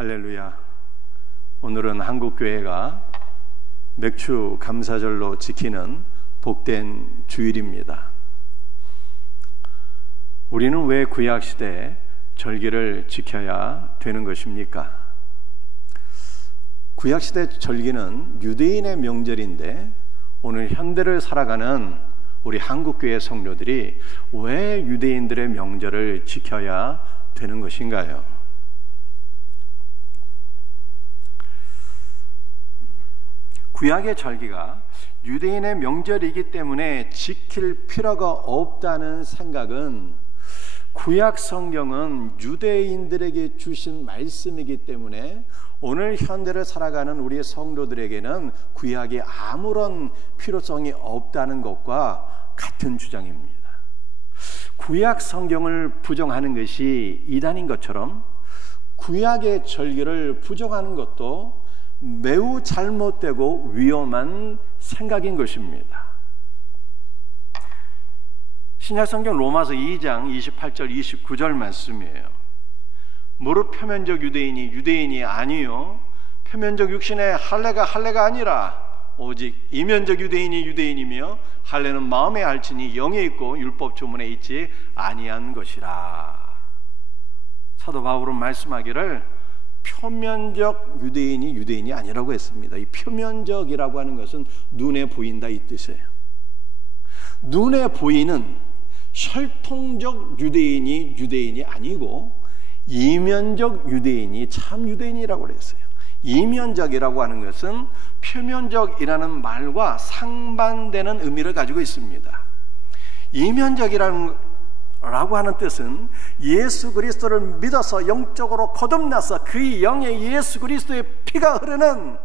할렐루야. 오늘은 한국교회가 맥주 감사절로 지키는 복된 주일입니다. 우리는 왜 구약시대에 절기를 지켜야 되는 것입니까? 구약시대 절기는 유대인의 명절인데 오늘 현대를 살아가는 우리 한국교회 성도들이 왜 유대인들의 명절을 지켜야 되는 것인가요? 구약의 절기가 유대인의 명절이기 때문에 지킬 필요가 없다는 생각은 구약 성경은 유대인들에게 주신 말씀이기 때문에 오늘 현대를 살아가는 우리 성도들에게는 구약이 아무런 필요성이 없다는 것과 같은 주장입니다. 구약 성경을 부정하는 것이 이단인 것처럼 구약의 절기를 부정하는 것도 매우 잘못되고 위험한 생각인 것입니다. 신약성경 로마서 2장 28절 29절 말씀이에요. 무릇 표면적 유대인이 아니요 표면적 육신의 할례가 아니라 오직 이면적 유대인이며 할례는 마음에 알지니 영에 있고 율법 조문에 있지 아니한 것이라. 사도 바울은 말씀하기를 표면적 유대인이 아니라고 했습니다. 이 표면적이라고 하는 것은 눈에 보인다 이 뜻이에요. 눈에 보이는 혈통적 유대인이 아니고 이면적 유대인이 참 유대인이라고 그랬어요. 이면적이라고 하는 것은 표면적이라는 말과 상반되는 의미를 가지고 있습니다. 이면적이라고 하는 뜻은 예수 그리스도를 믿어서 영적으로 거듭나서 그 영의 예수 그리스도의 피가 흐르는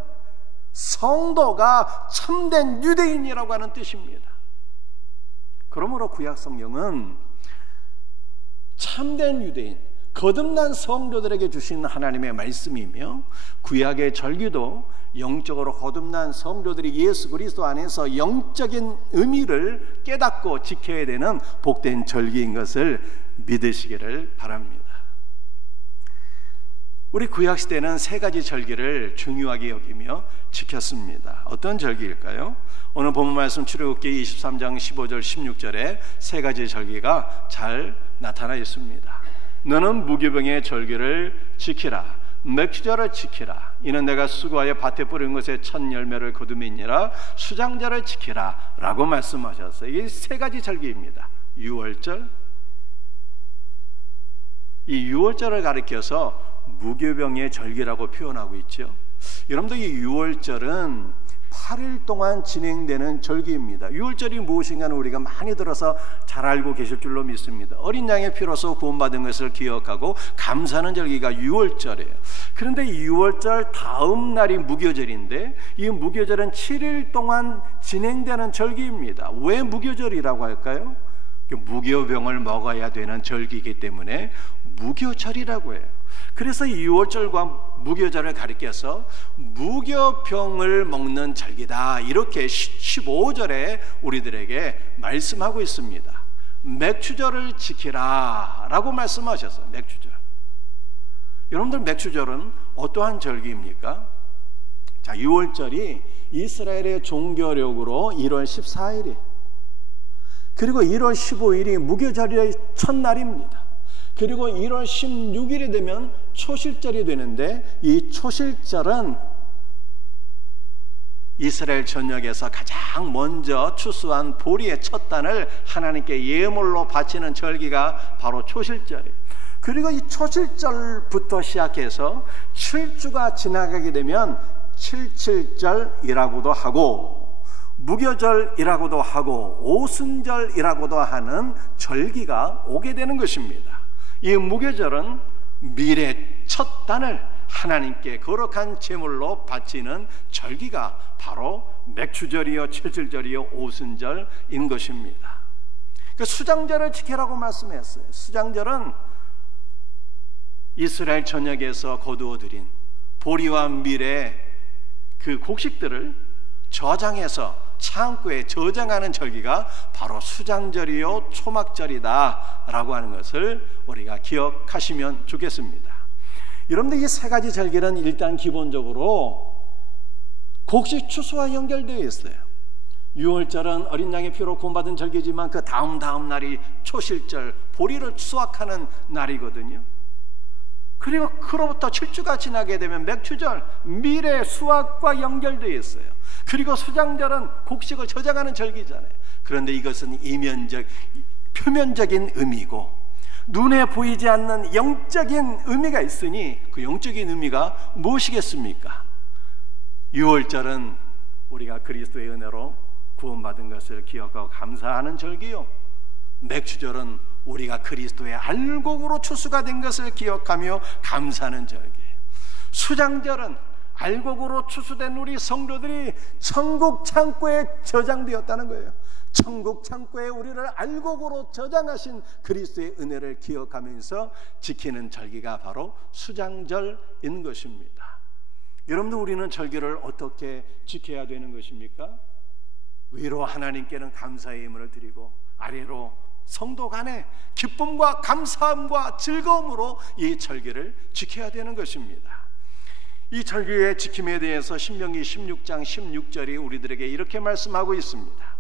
성도가 참된 유대인이라고 하는 뜻입니다. 그러므로 구약 성경은 참된 유대인, 거듭난 성도들에게 주신 하나님의 말씀이며 구약의 절기도 영적으로 거듭난 성도들이 예수 그리스도 안에서 영적인 의미를 깨닫고 지켜야 되는 복된 절기인 것을 믿으시기를 바랍니다. 우리 구약시대는 세 가지 절기를 중요하게 여기며 지켰습니다. 어떤 절기일까요? 오늘 본문 말씀 출애굽기 23장 15절 16절에 세 가지 절기가 잘 나타나 있습니다. 너는 무교병의 절기를 지키라. 맥주절을 지키라. 이는 내가 수고하여 밭에 뿌린 것에 첫 열매를 거두미니라. 수장절을 지키라 라고 말씀하셨어요. 이게 세 가지 절기입니다. 유월절, 이 유월절을 가리켜서 무교병의 절기라고 표현하고 있죠. 여러분들 이 유월절은 8일 동안 진행되는 절기입니다. 유월절이 무엇인가는 우리가 많이 들어서 잘 알고 계실 줄로 믿습니다. 어린 양의 피로서 구원받은 것을 기억하고 감사하는 절기가 유월절이에요. 그런데 유월절 다음 날이 무교절인데 이 무교절은 7일 동안 진행되는 절기입니다. 왜 무교절이라고 할까요? 무교병을 먹어야 되는 절기이기 때문에 무교절이라고 해요. 그래서 이 유월절과 무교절을 가리켜서 무교병을 먹는 절기다 이렇게 15절에 우리들에게 말씀하고 있습니다. 맥주절을 지키라 라고 말씀하셨어요. 맥주절. 여러분들 맥주절은 어떠한 절기입니까? 자, 유월절이 이스라엘의 종교력으로 1월 14일이 그리고 1월 15일이 무교절의 첫날입니다. 그리고 1월 16일이 되면 초실절이 되는데 이 초실절은 이스라엘 전역에서 가장 먼저 추수한 보리의 첫 단을 하나님께 예물로 바치는 절기가 바로 초실절이에요. 그리고 이 초실절부터 시작해서 7주가 지나가게 되면 77절이라고도 하고 무교절이라고도 하고 오순절이라고도 하는 절기가 오게 되는 것입니다. 이 무교절은 밀의 첫 단을 하나님께 거룩한 제물로 바치는 절기가 바로 맥주절이요, 칠칠절이요, 오순절인 것입니다. 그 수장절을 지키라고 말씀했어요. 수장절은 이스라엘 전역에서 거두어들인 보리와 밀의 그 곡식들을 저장해서 창고에 저장하는 절기가 바로 수장절이요 초막절이다 라고 하는 것을 우리가 기억하시면 좋겠습니다. 여러분들 이 세 가지 절기는 일단 기본적으로 곡식 추수와 연결되어 있어요. 6월절은 어린 양의 피로 구원받은 절기지만 그 다음 날이 초실절, 보리를 수확하는 날이거든요. 그리고 그로부터 7주가 지나게 되면 맥추절, 밀의 수확과 연결되어 있어요. 그리고 수장절은 곡식을 저장하는 절기잖아요. 그런데 이것은 이면적, 표면적인 의미고 눈에 보이지 않는 영적인 의미가 있으니 그 영적인 의미가 무엇이겠습니까? 6월절은 우리가 그리스도의 은혜로 구원받은 것을 기억하고 감사하는 절기요, 맥추절은 우리가 그리스도의 알곡으로 추수가 된 것을 기억하며 감사하는 절기예요. 수장절은 알곡으로 추수된 우리 성도들이 천국 창고에 저장되었다는 거예요. 천국 창고에 우리를 알곡으로 저장하신 그리스도의 은혜를 기억하면서 지키는 절기가 바로 수장절인 것입니다. 여러분들, 우리는 절기를 어떻게 지켜야 되는 것입니까? 위로 하나님께는 감사의 예물을 드리고 아래로 성도 간에 기쁨과 감사함과 즐거움으로 이 절기를 지켜야 되는 것입니다. 이 절기의 지킴에 대해서 신명기 16장 16절이 우리들에게 이렇게 말씀하고 있습니다.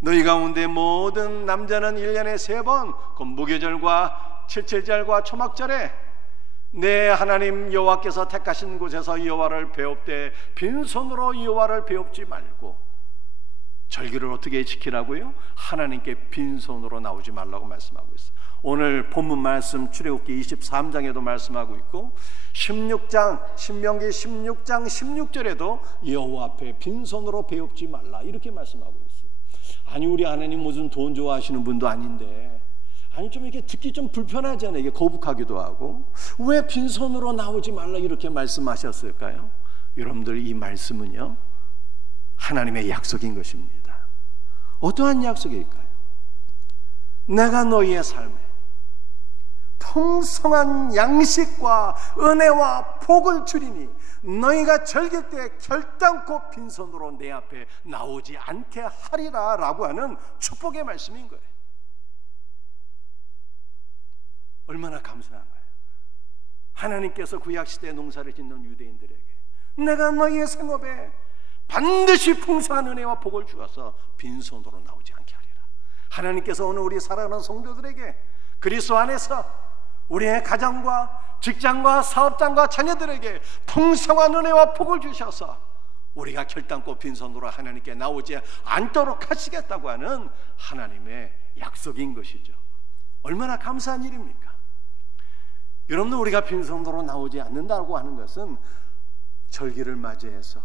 너희 가운데 모든 남자는 1년에 3번 곧 무교절과 칠칠절과 초막절에 내 하나님 여호와께서 택하신 곳에서 여호와를 배웁되 빈손으로 여호와를 배웁지 말고, 절기를 어떻게 지키라고요? 하나님께 빈손으로 나오지 말라고 말씀하고 있어요. 오늘 본문 말씀 출애굽기 23장에도 말씀하고 있고 신명기 16장 16절에도 여호와 앞에 빈손으로 배웁지 말라 이렇게 말씀하고 있어요. 아니, 우리 하나님 무슨 돈 좋아하시는 분도 아닌데, 아니 좀 이렇게 듣기 좀 불편하잖아요. 이게 거북하기도 하고 왜 빈손으로 나오지 말라 이렇게 말씀하셨을까요? 여러분들, 이 말씀은요 하나님의 약속인 것입니다. 어떠한 약속일까요? 내가 너희의 삶에 풍성한 양식과 은혜와 복을 주리니 너희가 즐길 때 결단코 빈손으로 내 앞에 나오지 않게 하리라 라고 하는 축복의 말씀인 거예요. 얼마나 감사한 거예요. 하나님께서 구약시대에 농사를 짓는 유대인들에게 내가 너희의 생업에 반드시 풍성한 은혜와 복을 주어서 빈손으로 나오지 않게 하리라. 하나님께서 오늘 우리 사랑하는 성도들에게 그리스도 안에서 우리의 가정과 직장과 사업장과 자녀들에게 풍성한 은혜와 복을 주셔서 우리가 결단코 빈손으로 하나님께 나오지 않도록 하시겠다고 하는 하나님의 약속인 것이죠. 얼마나 감사한 일입니까? 여러분들, 우리가 빈손으로 나오지 않는다고 하는 것은 절기를 맞이해서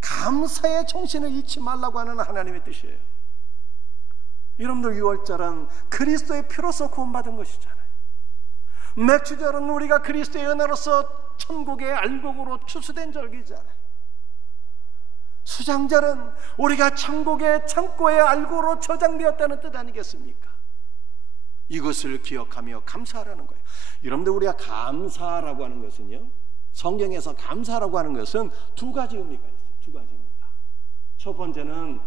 감사의 정신을 잃지 말라고 하는 하나님의 뜻이에요. 여러분들, 6월절은 그리스도의 피로서 구원받은 것이잖아요. 맥추절은 우리가 그리스도의 은혜로서 천국의 알곡으로 추수된 절기잖아요. 수장절은 우리가 천국의 창고의 알곡으로 저장되었다는 뜻 아니겠습니까? 이것을 기억하며 감사하라는 거예요. 여러분들, 우리가 감사라고 하는 것은요, 성경에서 감사라고 하는 것은 두 가지 의미가 있어요. 두 가지입니다. 첫 번째는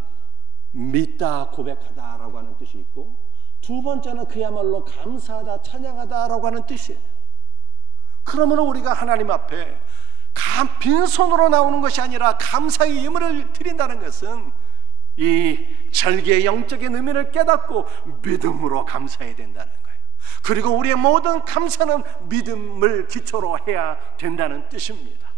믿다, 고백하다라고 하는 뜻이 있고, 두 번째는 그야말로 감사하다, 찬양하다라고 하는 뜻이에요. 그러면 우리가 하나님 앞에 빈손으로 나오는 것이 아니라 감사의 예물을 드린다는 것은 이 절기의 영적인 의미를 깨닫고 믿음으로 감사해야 된다는 거예요. 그리고 우리의 모든 감사는 믿음을 기초로 해야 된다는 뜻입니다.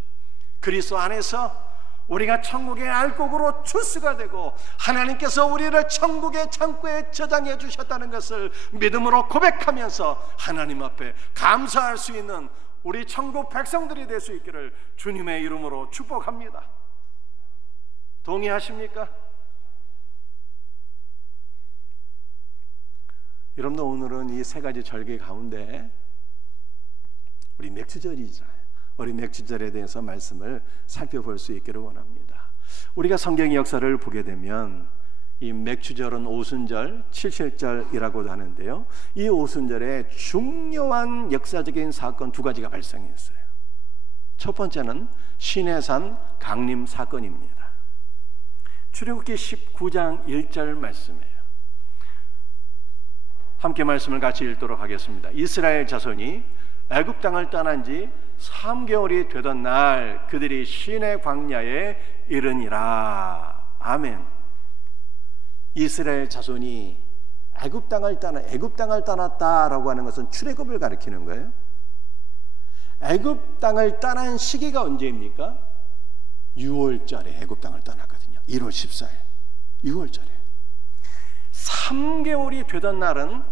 그리스도 안에서 우리가 천국의 알곡으로 추수가 되고 하나님께서 우리를 천국의 창고에 저장해 주셨다는 것을 믿음으로 고백하면서 하나님 앞에 감사할 수 있는 우리 천국 백성들이 될 수 있기를 주님의 이름으로 축복합니다. 동의하십니까? 여러분들, 오늘은 이 세 가지 절기 가운데 우리 맥추절이잖아요. 우리 맥추절에 대해서 말씀을 살펴볼 수 있기를 원합니다. 우리가 성경의 역사를 보게 되면 이 맥추절은 오순절, 칠칠절이라고도 하는데요, 이 오순절에 중요한 역사적인 사건 두 가지가 발생했어요. 첫 번째는 시내산 강림 사건입니다. 출애굽기 19장 1절 말씀이에요. 함께 말씀을 같이 읽도록 하겠습니다. 이스라엘 자손이 애굽 땅을 떠난 지 3개월이 되던 날 그들이 시내 광야에 이르니라. 아멘. 이스라엘 자손이 애굽 땅을 떠났다라고 하는 것은 출애굽을 가리키는 거예요. 애굽 땅을 떠난 시기가 언제입니까? 6월절에 애굽 땅을 떠났거든요. 1월 14일 6월절에 3개월이 되던 날은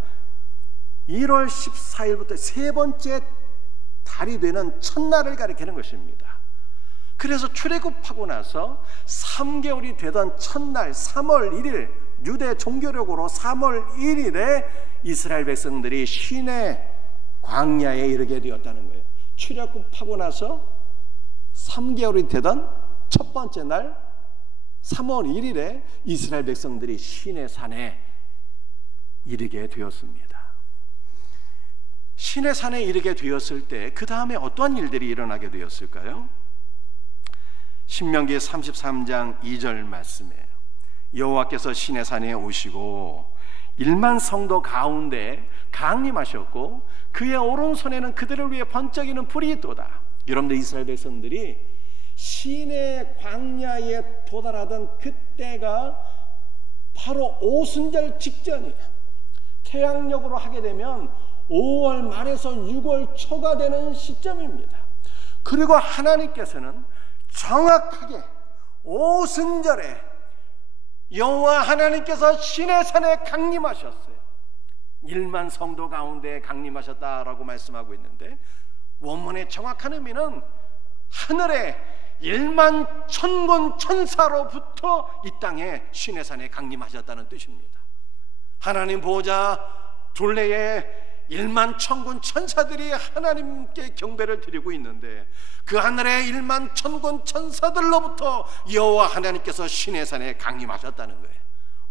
1월 14일부터 세 번째 달이 되는 첫날을 가리키는 것입니다. 그래서 출애굽하고 나서 3개월이 되던 첫날 3월 1일 유대 종교력으로 3월 1일에 이스라엘 백성들이 시내 광야에 이르게 되었다는 거예요. 출애굽하고 나서 3개월이 되던 첫 번째 날 3월 1일에 이스라엘 백성들이 시내 산에 이르게 되었습니다. 시내 산에 이르게 되었을 때 그 다음에 어떠한 일들이 일어나게 되었을까요? 신명기 33장 2절 말씀에 여호와께서 시내 산에 오시고 1만 성도 가운데 강림하셨고 그의 오른손에는 그들을 위해 번쩍이는 불이 있도다. 여러분들 이스라엘 백성들이 시내 광야에 도달하던 그때가 바로 오순절 직전이에요. 태양력으로 하게 되면 5월 말에서 6월 초가 되는 시점입니다. 그리고 하나님께서는 정확하게 오순절에 여호와 하나님께서 시내산에 강림하셨어요. 1만 성도 가운데 강림하셨다라고 말씀하고 있는데 원문의 정확한 의미는 하늘에 1만 천군 천사로부터 이 땅에 시내산에 강림하셨다는 뜻입니다. 하나님 보호자 둘레에 1만 천군 천사들이 하나님께 경배를 드리고 있는데 그 하늘의 1만 천군 천사들로부터 여호와 하나님께서 시내산에 강림하셨다는 거예요.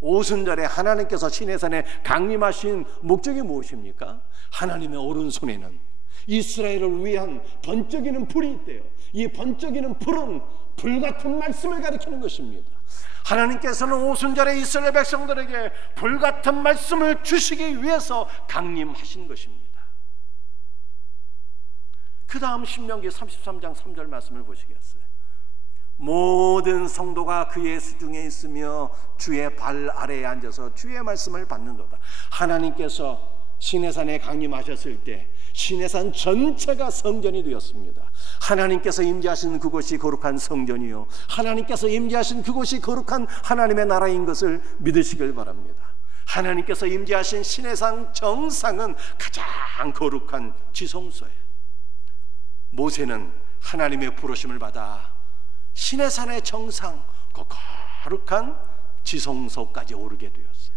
오순절에 하나님께서 시내산에 강림하신 목적이 무엇입니까? 하나님의 오른손에는 이스라엘을 위한 번쩍이는 불이 있대요. 이 번쩍이는 불은 불같은 말씀을 가리키는 것입니다. 하나님께서는 오순절에 이스라엘 백성들에게 불같은 말씀을 주시기 위해서 강림하신 것입니다. 그 다음 신명기 33장 3절 말씀을 보시겠어요? 모든 성도가 그의 수중에 있으며 주의 발 아래에 앉아서 주의 말씀을 받는도다. 하나님께서 시내산에 강림하셨을 때 시내산 전체가 성전이 되었습니다. 하나님께서 임재하신 그곳이 거룩한 성전이요 하나님께서 임재하신 그곳이 거룩한 하나님의 나라인 것을 믿으시길 바랍니다. 하나님께서 임재하신 시내산 정상은 가장 거룩한 지성소예요. 모세는 하나님의 부르심을 받아 시내산의 정상 그 거룩한 지성소까지 오르게 되었어요.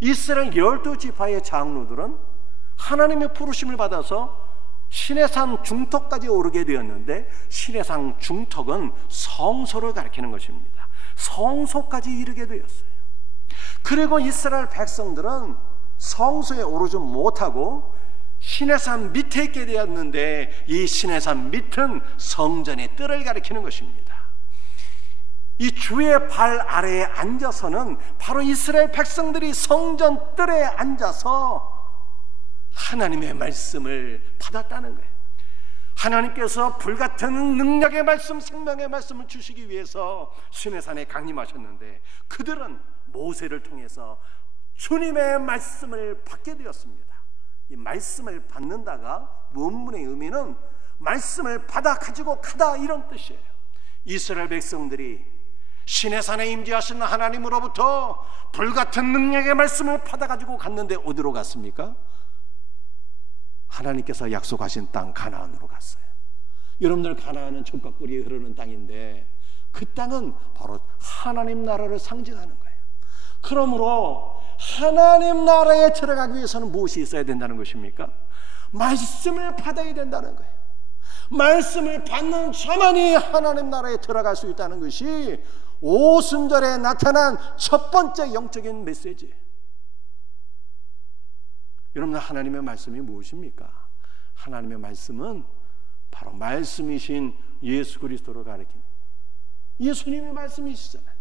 이스라엘 12지파의 장로들은 하나님의 부르심을 받아서 시내산 중턱까지 오르게 되었는데 시내산 중턱은 성소를 가리키는 것입니다. 성소까지 이르게 되었어요. 그리고 이스라엘 백성들은 성소에 오르지 못하고 시내산 밑에 있게 되었는데 이 시내산 밑은 성전의 뜰을 가리키는 것입니다. 이 주의 발 아래에 앉아서는 바로 이스라엘 백성들이 성전 뜰에 앉아서 하나님의 말씀을 받았다는 거예요. 하나님께서 불같은 능력의 말씀, 생명의 말씀을 주시기 위해서 시내산에 강림하셨는데 그들은 모세를 통해서 주님의 말씀을 받게 되었습니다. 이 말씀을 받는다가 원문의 의미는 말씀을 받아 가지고 가다 이런 뜻이에요. 이스라엘 백성들이 시내산에 임재하신 하나님으로부터 불같은 능력의 말씀을 받아 가지고 갔는데 어디로 갔습니까? 하나님께서 약속하신 땅 가나안으로 갔어요. 여러분들 가나안은 젖밥꿀이 흐르는 땅인데 그 땅은 바로 하나님 나라를 상징하는 거예요. 그러므로 하나님 나라에 들어가기 위해서는 무엇이 있어야 된다는 것입니까? 말씀을 받아야 된다는 거예요. 말씀을 받는 자만이 하나님 나라에 들어갈 수 있다는 것이 오순절에 나타난 첫 번째 영적인 메시지예요. 여러분, 하나님의 말씀이 무엇입니까? 하나님의 말씀은 바로 말씀이신 예수 그리스도를 가리킨 예수님의 말씀이시잖아요.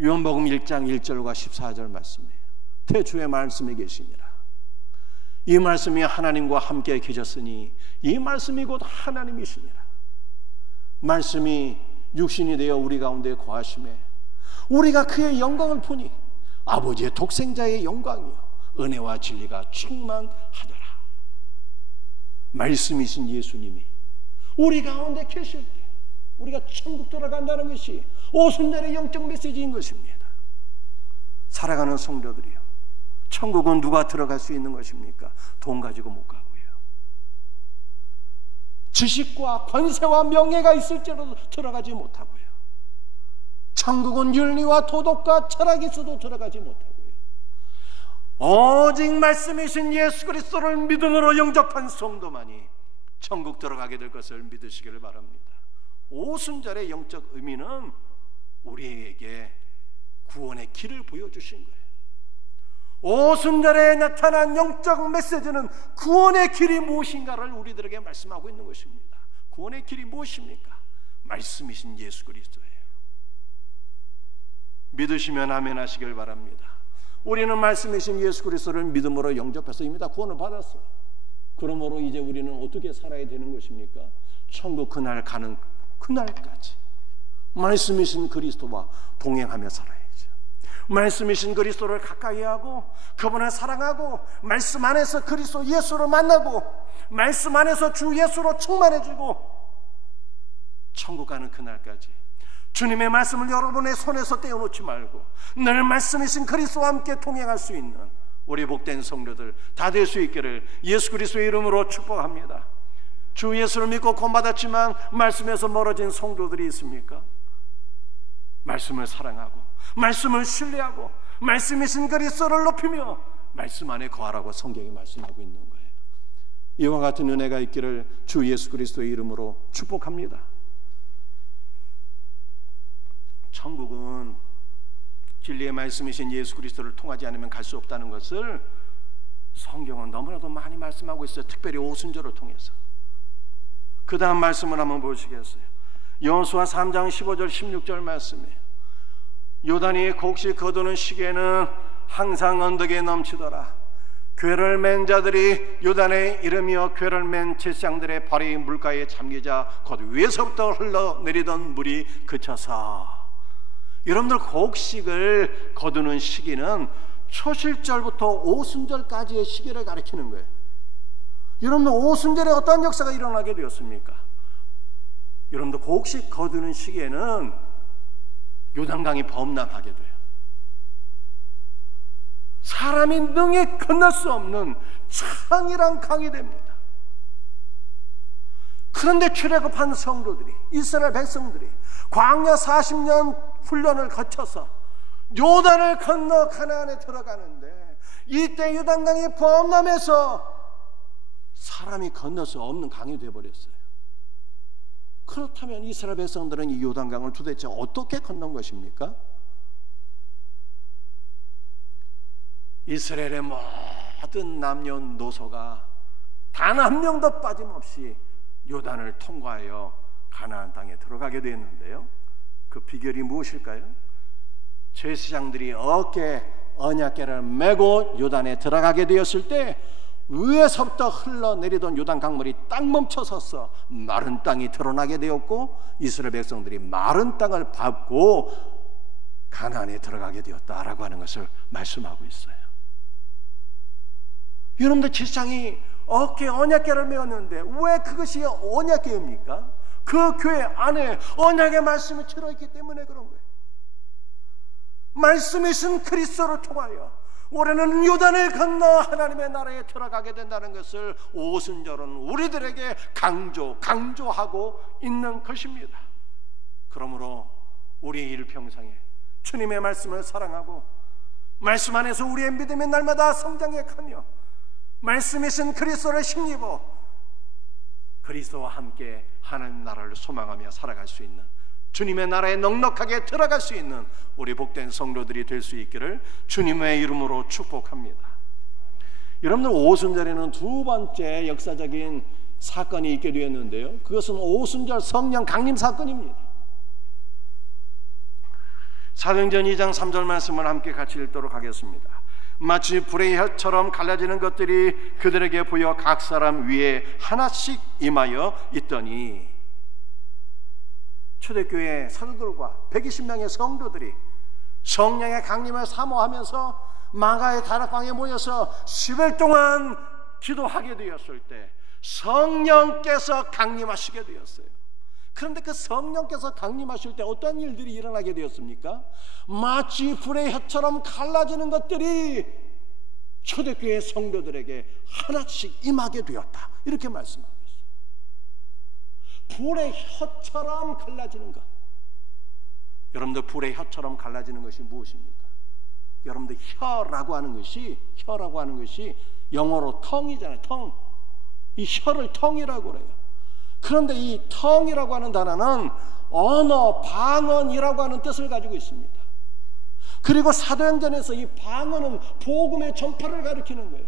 요한복음 1장 1절과 14절 말씀이에요. 태초에 말씀이 계시니라. 이 말씀이 하나님과 함께 계셨으니 이 말씀이 곧 하나님이시니라. 말씀이 육신이 되어 우리 가운데 거하심에 우리가 그의 영광을 보니 아버지의 독생자의 영광이요 은혜와 진리가 충만하더라. 말씀이신 예수님이 우리 가운데 계실 때 우리가 천국 들어간다는 것이 오순절의 영적 메시지인 것입니다. 살아가는 성도들이요, 천국은 누가 들어갈 수 있는 것입니까? 돈 가지고 못 가고요. 지식과 권세와 명예가 있을지라도 들어가지 못하고요. 천국은 윤리와 도덕과 철학이 있어도 들어가지 못하고요. 오직 말씀이신 예수 그리스도를 믿음으로 영접한 성도만이 천국 들어가게 될 것을 믿으시기를 바랍니다. 오순절의 영적 의미는 우리에게 구원의 길을 보여주신 거예요. 오순절에 나타난 영적 메시지는 구원의 길이 무엇인가를 우리들에게 말씀하고 있는 것입니다. 구원의 길이 무엇입니까? 말씀이신 예수 그리스도예요. 믿으시면 아멘 하시길 바랍니다. 우리는 말씀이신 예수 그리스도를 믿음으로 영접해서 이미 다 구원을 받았어요. 그러므로 이제 우리는 어떻게 살아야 되는 것입니까? 천국 그날 가는 그날까지 말씀이신 그리스도와 동행하며 살아야죠. 말씀이신 그리스도를 가까이 하고 그분을 사랑하고 말씀 안에서 그리스도 예수를 만나고 말씀 안에서 주 예수로 충만해지고 천국 가는 그날까지 주님의 말씀을 여러분의 손에서 떼어놓지 말고 늘 말씀이신 그리스도와 함께 동행할 수 있는 우리 복된 성도들 다 될 수 있기를 예수 그리스도의 이름으로 축복합니다. 주 예수를 믿고 구원받았지만 말씀에서 멀어진 성도들이 있습니까? 말씀을 사랑하고 말씀을 신뢰하고 말씀이신 그리스도를 높이며 말씀 안에 거하라고 성경이 말씀하고 있는 거예요. 이와 같은 은혜가 있기를 주 예수 그리스도의 이름으로 축복합니다. 천국은 진리의 말씀이신 예수 그리스도를 통하지 않으면 갈 수 없다는 것을 성경은 너무나도 많이 말씀하고 있어요. 특별히 오순절을 통해서. 그 다음 말씀을 한번 보시겠어요? 여호수아 3장 15절 16절 말씀이에요. 요단이 곡식 거두는 시기에는 항상 언덕에 넘치더라. 궤를 맨 자들이 요단에 이르며 궤를 맨 제사장들의 발이 물가에 잠기자 곧 위에서부터 흘러내리던 물이 그쳐서. 여러분들 곡식을 거두는 시기는 초실절부터 오순절까지의 시기를 가리키는 거예요. 여러분들 오순절에 어떤 역사가 일어나게 되었습니까? 여러분들 곡식 거두는 시기에는 요단강이 범람하게 돼요. 사람이 능히 건널 수 없는 창이란 강이 됩니다. 그런데 출애굽한 성도들이 이스라엘 백성들이 광야 40년 훈련을 거쳐서 요단을 건너 가나안에 들어가는데 이때 요단강이 범람해서 사람이 건널 수 없는 강이 되어버렸어요. 그렇다면 이스라엘 백성들은 이 요단강을 도대체 어떻게 건넌 것입니까? 이스라엘의 모든 남녀노소가 단 한 명도 빠짐없이 요단을 통과하여 가나안 땅에 들어가게 되었는데요. 그 비결이 무엇일까요? 제사장들이 어깨에 언약궤를 메고 요단에 들어가게 되었을 때 위에서부터 흘러내리던 요단 강물이 딱 멈춰서서 마른 땅이 드러나게 되었고 이스라엘 백성들이 마른 땅을 밟고 가나안에 들어가게 되었다라고 하는 것을 말씀하고 있어요. 여러분들 제사장이 어깨에 언약궤를 메었는데 왜 그것이 언약궤입니까? 그 궤 안에 언약의 말씀이 들어있기 때문에 그런 거예요. 말씀이신 그리스도를 통하여 올해는 요단을 건너 하나님의 나라에 들어가게 된다는 것을 오순절은 우리들에게 강조하고 있는 것입니다. 그러므로 우리의 일평생에 주님의 말씀을 사랑하고 말씀 안에서 우리의 믿음의 날마다 성장해가며 말씀이신 그리스도를 힘입어 그리스도와 함께 하나님 나라를 소망하며 살아갈 수 있는 주님의 나라에 넉넉하게 들어갈 수 있는 우리 복된 성도들이 될 수 있기를 주님의 이름으로 축복합니다. 여러분들 오순절에는 두 번째 역사적인 사건이 있게 되었는데요, 그것은 오순절 성령 강림 사건입니다. 사도행전 2장 3절 말씀을 함께 같이 읽도록 하겠습니다. 마치 불의 혀처럼 갈라지는 것들이 그들에게 보여 각 사람 위에 하나씩 임하여 있더니, 초대교회 사도들과 120명의 성도들이 성령의 강림을 사모하면서 마가의 다락방에 모여서 10일 동안 기도하게 되었을 때 성령께서 강림하시게 되었어요. 그런데 그 성령께서 강림하실 때 어떤 일들이 일어나게 되었습니까? 마치 불의 혀처럼 갈라지는 것들이 초대교회 성도들에게 하나씩 임하게 되었다, 이렇게 말씀하고 있어요. 불의 혀처럼 갈라지는 것. 여러분들, 불의 혀처럼 갈라지는 것이 무엇입니까? 여러분들, 혀라고 하는 것이 영어로 tongue이잖아요. tongue. 이 혀를 tongue이라고 그래요. 그런데 이 tongue이라고 하는 단어는 언어, 방언이라고 하는 뜻을 가지고 있습니다. 그리고 사도행전에서 이 방언은 복음의 전파를 가리키는 거예요.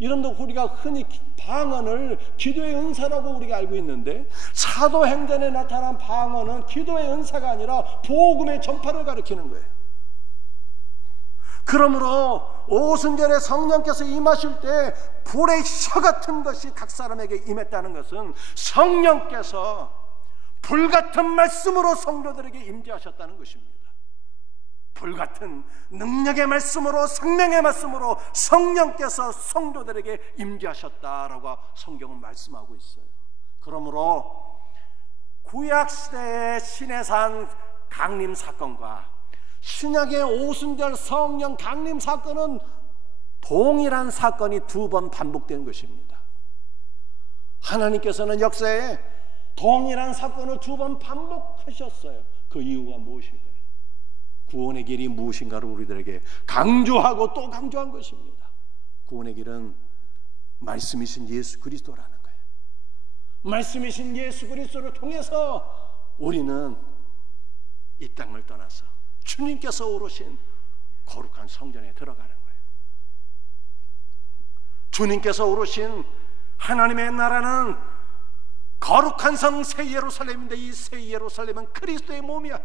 여러분들, 우리가 흔히 방언을 기도의 은사라고 우리가 알고 있는데, 사도행전에 나타난 방언은 기도의 은사가 아니라 복음의 전파를 가리키는 거예요. 그러므로 오순절에 성령께서 임하실 때 불의 혀 같은 것이 각 사람에게 임했다는 것은 성령께서 불같은 말씀으로 성도들에게 임재하셨다는 것입니다. 불같은 능력의 말씀으로, 생명의 말씀으로 성령께서 성도들에게 임재하셨다라고 성경은 말씀하고 있어요. 그러므로 구약시대의 시내산 강림 사건과 신약의 오순절 성령 강림 사건은 동일한 사건이 두 번 반복된 것입니다. 하나님께서는 역사에 동일한 사건을 두 번 반복하셨어요. 그 이유가 무엇일까요? 구원의 길이 무엇인가를 우리들에게 강조하고 또 강조한 것입니다. 구원의 길은 말씀이신 예수 그리스도라는 거예요. 말씀이신 예수 그리스도를 통해서 우리는 이 땅을 떠나서 주님께서 오르신 거룩한 성전에 들어가는 거예요. 주님께서 오르신 하나님의 나라는 거룩한 성 새 예루살렘인데, 이 새 예루살렘은 그리스도의 몸이야.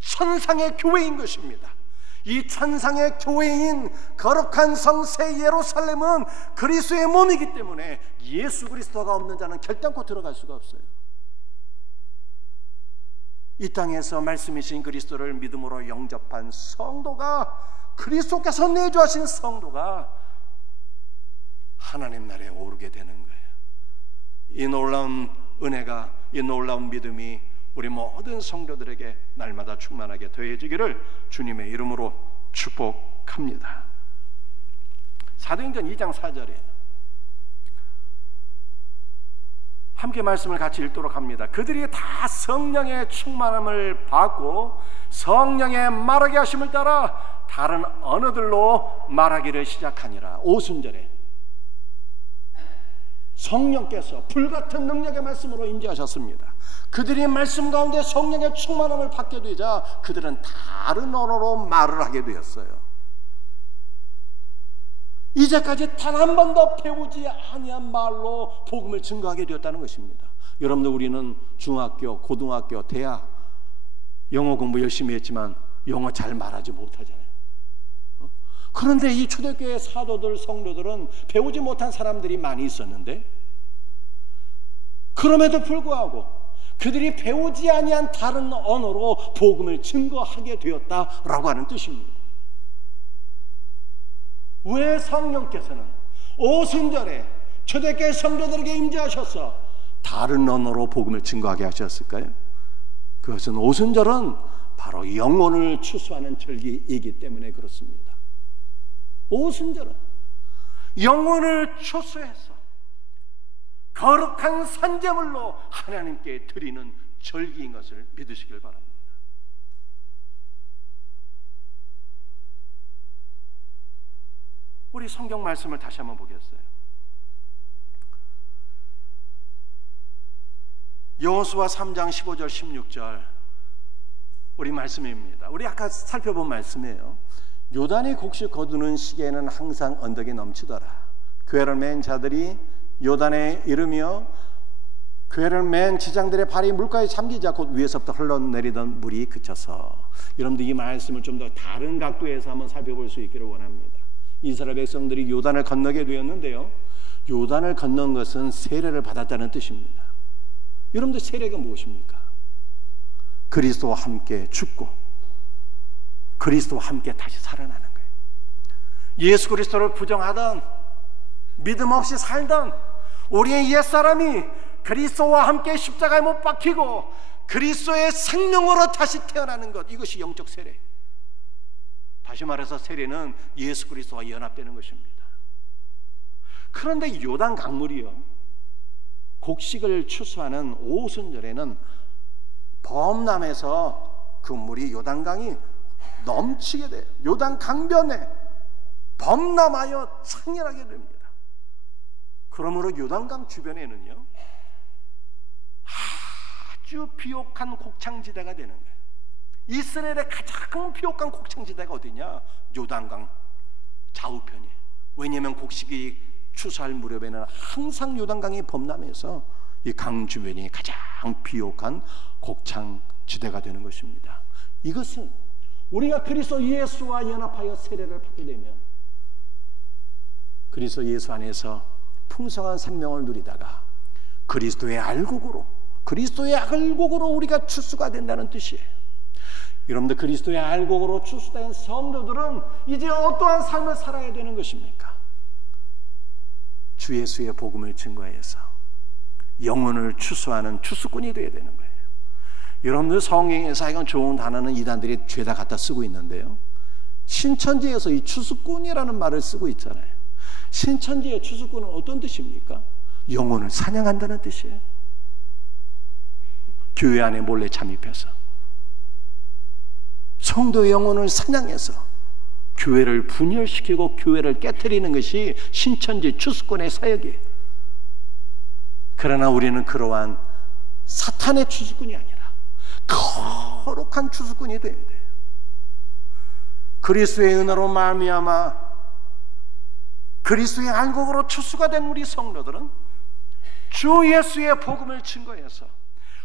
천상의 교회인 것입니다. 이 천상의 교회인 거룩한 성 새 예루살렘은 그리스도의 몸이기 때문에 예수 그리스도가 없는 자는 결단코 들어갈 수가 없어요. 이 땅에서 말씀이신 그리스도를 믿음으로 영접한 성도가, 그리스도께서 내주하신 성도가 하나님 나라에 오르게 되는 거예요. 이 놀라운 은혜가, 이 놀라운 믿음이 우리 모든 성도들에게 날마다 충만하게 더해지기를 주님의 이름으로 축복합니다. 사도행전 2장 4절에 함께 말씀을 같이 읽도록 합니다. 그들이 다 성령의 충만함을 받고 성령의 말하게 하심을 따라 다른 언어들로 말하기를 시작하니라. 오순절에 성령께서 불같은 능력의 말씀으로 임재하셨습니다. 그들이 말씀 가운데 성령의 충만함을 받게 되자 그들은 다른 언어로 말을 하게 되었어요. 이제까지 단 한 번도 배우지 아니한 말로 복음을 증거하게 되었다는 것입니다. 여러분들, 우리는 중학교, 고등학교, 대학 영어 공부 열심히 했지만 영어 잘 말하지 못하잖아요. 그런데 이 초대교회 사도들, 성도들은 배우지 못한 사람들이 많이 있었는데, 그럼에도 불구하고 그들이 배우지 아니한 다른 언어로 복음을 증거하게 되었다라고 하는 뜻입니다. 왜 성령께서는 오순절에 초대교회 성도들에게 임재하셔서 다른 언어로 복음을 증거하게 하셨을까요? 그것은 오순절은 바로 영혼을 추수하는 절기이기 때문에 그렇습니다. 오순절은 영혼을 추수해서 거룩한 산제물로 하나님께 드리는 절기인 것을 믿으시길 바랍니다. 우리 성경 말씀을 다시 한번 보겠어요. 여호수아 3장 15절 16절 우리 말씀입니다. 우리 아까 살펴본 말씀이에요. 요단이 곡식 거두는 시기에는 항상 언덕이 넘치더라. 궤를 맨 자들이 요단에 이르며 그 해를 맨 지장들의 발이 물가에 잠기자 곧 위에서부터 흘러내리던 물이 그쳐서. 여러분들 이 말씀을 좀 더 다른 각도에서 한번 살펴볼 수 있기를 원합니다. 이스라엘 백성들이 요단을 건너게 되었는데요, 요단을 건넌 것은 세례를 받았다는 뜻입니다. 여러분들 세례가 무엇입니까? 그리스도와 함께 죽고 그리스도와 함께 다시 살아나는 거예요. 예수 그리스도를 부정하던, 믿음 없이 살던 우리의 옛사람이 그리스도와 함께 십자가에 못 박히고 그리스도의 생명으로 다시 태어나는 것, 이것이 영적 세례. 다시 말해서 세례는 예수 그리스도와 연합되는 것입니다. 그런데 요단 강물이요, 곡식을 추수하는 오순절에는 범람에서 그 물이 요단강이 넘치게 돼요. 요단 강변에 범람하여 창렬하게 됩니다. 그러므로 요단강 주변에는요 아주 비옥한 곡창지대가 되는 거예요. 이스라엘의 가장 비옥한 곡창지대가 어디냐? 요단강 좌우편이에요. 왜냐하면 곡식이 추수할 무렵에는 항상 요단강이 범람해서 이 강 주변이 가장 비옥한 곡창지대가 되는 것입니다. 이것은 우리가 그리스도 예수와 연합하여 세례를 받게 되면 그리스도 예수 안에서 풍성한 생명을 누리다가 그리스도의 알곡으로 우리가 추수가 된다는 뜻이에요. 여러분들, 그리스도의 알곡으로 추수된 성도들은 이제 어떠한 삶을 살아야 되는 것입니까? 주 예수의 복음을 증거해서 영혼을 추수하는 추수꾼이 되어야 되는 거예요. 여러분들, 성경에서 이건 좋은 단어는 이단들이 죄다 갖다 쓰고 있는데요, 신천지에서 이 추수꾼이라는 말을 쓰고 있잖아요. 신천지의 추수꾼은 어떤 뜻입니까? 영혼을 사냥한다는 뜻이에요. 교회 안에 몰래 잠입해서 성도의 영혼을 사냥해서 교회를 분열시키고 교회를 깨트리는 것이 신천지 추수꾼의 사역이에요. 그러나 우리는 그러한 사탄의 추수꾼이 아니라 거룩한 추수꾼이 되어야 돼요. 그리스도의 은혜로 말미암아 그리스도의 알곡으로 추수가 된 우리 성도들은 주 예수의 복음을 증거해서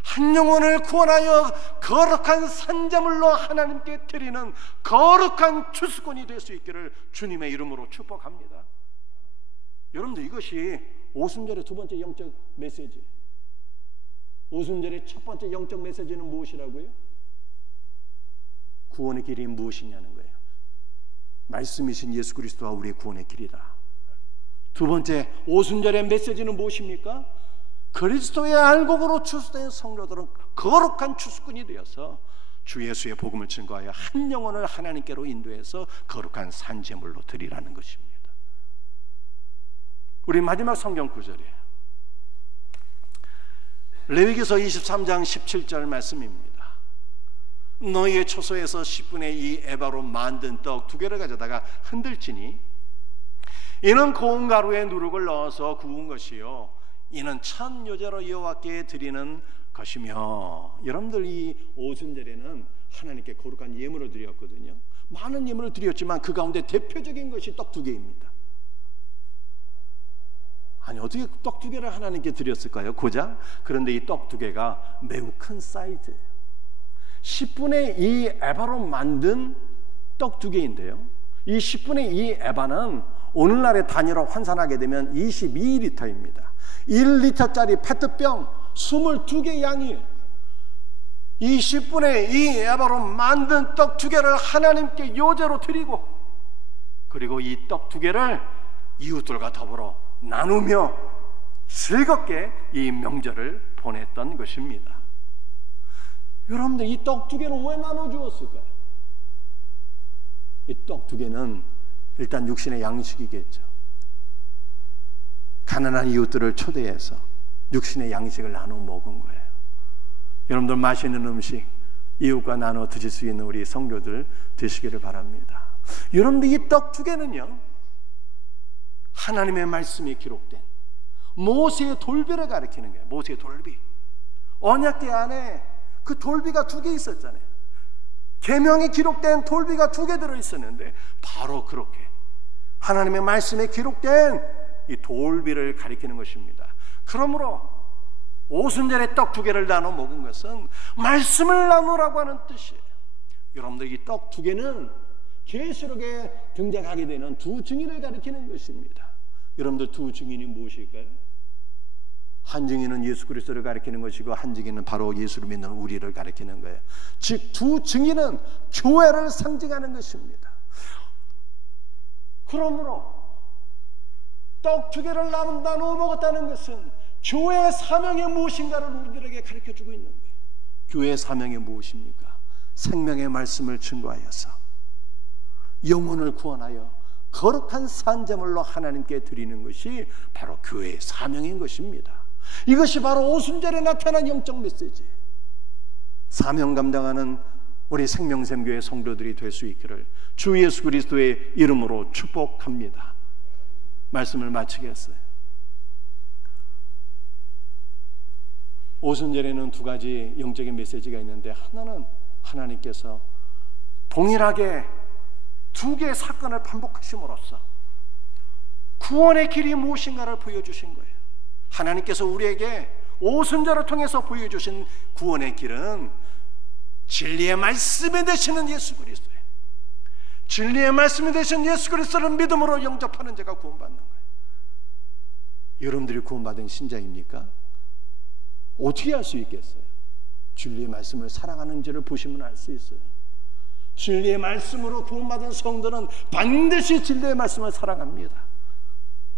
한 영혼을 구원하여 거룩한 산재물로 하나님께 드리는 거룩한 추수꾼이 될 수 있기를 주님의 이름으로 축복합니다. 여러분들, 이것이 오순절의 두 번째 영적 메시지, 오순절의 첫 번째 영적 메시지는 무엇이라고요? 구원의 길이 무엇이냐는 거예요. 말씀이신 예수 그리스도와 우리의 구원의 길이다. 두 번째 오순절의 메시지는 무엇입니까? 그리스도의 알곡으로 추수된 성도들은 거룩한 추수꾼이 되어서 주 예수의 복음을 증거하여 한 영혼을 하나님께로 인도해서 거룩한 산제물로 드리라는 것입니다. 우리 마지막 성경 구절이에요. 레위기서 23장 17절 말씀입니다. 너희의 초소에서 10분의 2 에바로 만든 떡 2개를 가져다가 흔들지니 이는 고운 가루에 누룩을 넣어서 구운 것이요 이는 첫 요제로 여호와께 드리는 것이며. 여러분들, 이 오순절에는 하나님께 거룩한 예물을 드렸거든요. 많은 예물을 드렸지만 그 가운데 대표적인 것이 떡 2개입니다. 아니, 어떻게 떡 2개를 하나님께 드렸을까요? 고작? 그런데 이 떡 2개가 매우 큰 사이즈예요. 10분의 2 에바로 만든 떡 2개인데요, 이 10분의 2 에바는 오늘날의 단위로 환산하게 되면 22리터입니다. 1리터짜리 페트병 22개 양이에요. 이 10분의 2 에바로 만든 떡 2개를 하나님께 요제로 드리고, 그리고 이 떡 2개를 이웃들과 더불어 나누며 즐겁게 이 명절을 보냈던 것입니다. 여러분들, 이 떡 2개를 왜 나눠주었을까요? 이 떡 2개는 일단 육신의 양식이겠죠. 가난한 이웃들을 초대해서 육신의 양식을 나눠 먹은 거예요. 여러분들, 맛있는 음식 이웃과 나눠 드실 수 있는 우리 성도들 되시기를 바랍니다. 여러분들, 이 떡 2개는요 하나님의 말씀이 기록된 모세의 돌비를 가리키는 거예요. 모세의 돌비. 언약궤 안에 그 돌비가 2개 있었잖아요. 계명이 기록된 돌비가 2개 들어있었는데 바로 그렇게 하나님의 말씀에 기록된 이 돌비를 가리키는 것입니다. 그러므로 오순절에 떡 2개를 나눠 먹은 것은 말씀을 나누라고 하는 뜻이에요. 여러분들 이 떡 2개는 계시록에 등장하게 되는 두 증인을 가리키는 것입니다. 여러분들 두 증인이 무엇일까요? 한 증인은 예수 그리스도를 가리키는 것이고 한 증인은 바로 예수를 믿는 우리를 가리키는 거예요. 즉 두 증인은 교회를 상징하는 것입니다. 그러므로 떡 2개를 나누어 먹었다는 것은 교회의 사명이 무엇인가를 우리들에게 가르쳐주고 있는 거예요. 교회의 사명이 무엇입니까? 생명의 말씀을 증거하여서 영혼을 구원하여 거룩한 산제물로 하나님께 드리는 것이 바로 교회의 사명인 것입니다. 이것이 바로 오순절에 나타난 영적 메시지예요. 사명 감당하는 우리 생명샘교회 성도들이 될 수 있기를 주 예수 그리스도의 이름으로 축복합니다. 말씀을 마치겠어요. 오순절에는 2가지 영적인 메시지가 있는데, 하나는 하나님께서 동일하게 2개의 사건을 반복하심으로써 구원의 길이 무엇인가를 보여주신 거예요. 하나님께서 우리에게 오순절을 통해서 보여주신 구원의 길은 진리의 말씀이 되시는 예수 그리스도예요. 진리의 말씀이 되신 예수 그리스도를 믿음으로 영접하는 자가 구원받는 거예요. 여러분들이 구원받은 신자입니까? 어떻게 알 수 있겠어요? 진리의 말씀을 사랑하는지를 보시면 알 수 있어요. 진리의 말씀으로 구원받은 성도는 반드시 진리의 말씀을 사랑합니다.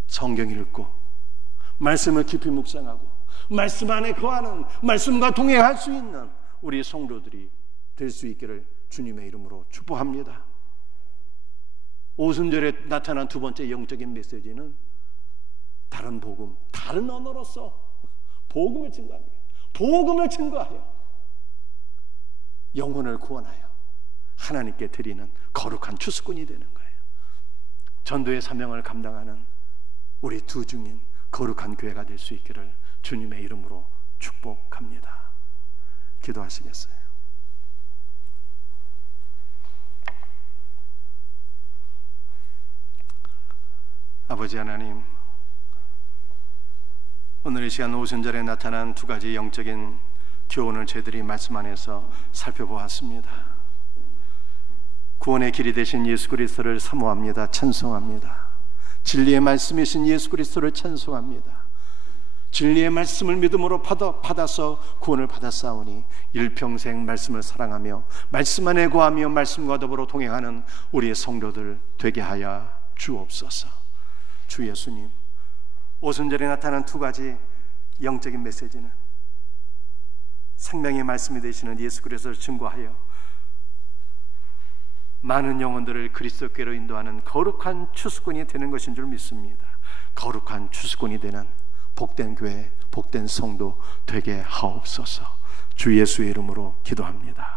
성경 읽고 말씀을 깊이 묵상하고 말씀 안에 거하는, 말씀과 동행할 수 있는 우리 성도들이 될 수 있기를 주님의 이름으로 축복합니다. 오순절에 나타난 2번째 영적인 메시지는 다른 복음, 다른 언어로서 복음을 증거합니다. 복음을 증거하여 영혼을 구원하여 하나님께 드리는 거룩한 추수꾼이 되는 거예요. 전도의 사명을 감당하는 우리 두 증인 거룩한 교회가 될 수 있기를 주님의 이름으로 축복합니다. 기도하시겠어요? 아버지 하나님, 오늘 이 시간 오순절에 나타난 2가지 영적인 교훈을 저희들이 말씀 안에서 살펴보았습니다. 구원의 길이 되신 예수 그리스도를 사모합니다. 찬송합니다. 진리의 말씀이신 예수 그리스도를 찬송합니다. 진리의 말씀을 믿음으로 받아서 구원을 받았사오니 일평생 말씀을 사랑하며 말씀 안에 거하며 말씀과 더불어 동행하는 우리의 성도들 되게 하여 주옵소서. 주 예수님, 오순절에 나타난 2가지 영적인 메시지는 생명의 말씀이 되시는 예수 그리스도를 증거하여 많은 영혼들을 그리스도께로 인도하는 거룩한 추수꾼이 되는 것인 줄 믿습니다. 거룩한 추수꾼이 되는 복된 교회, 복된 성도 되게 하옵소서. 주 예수의 이름으로 기도합니다.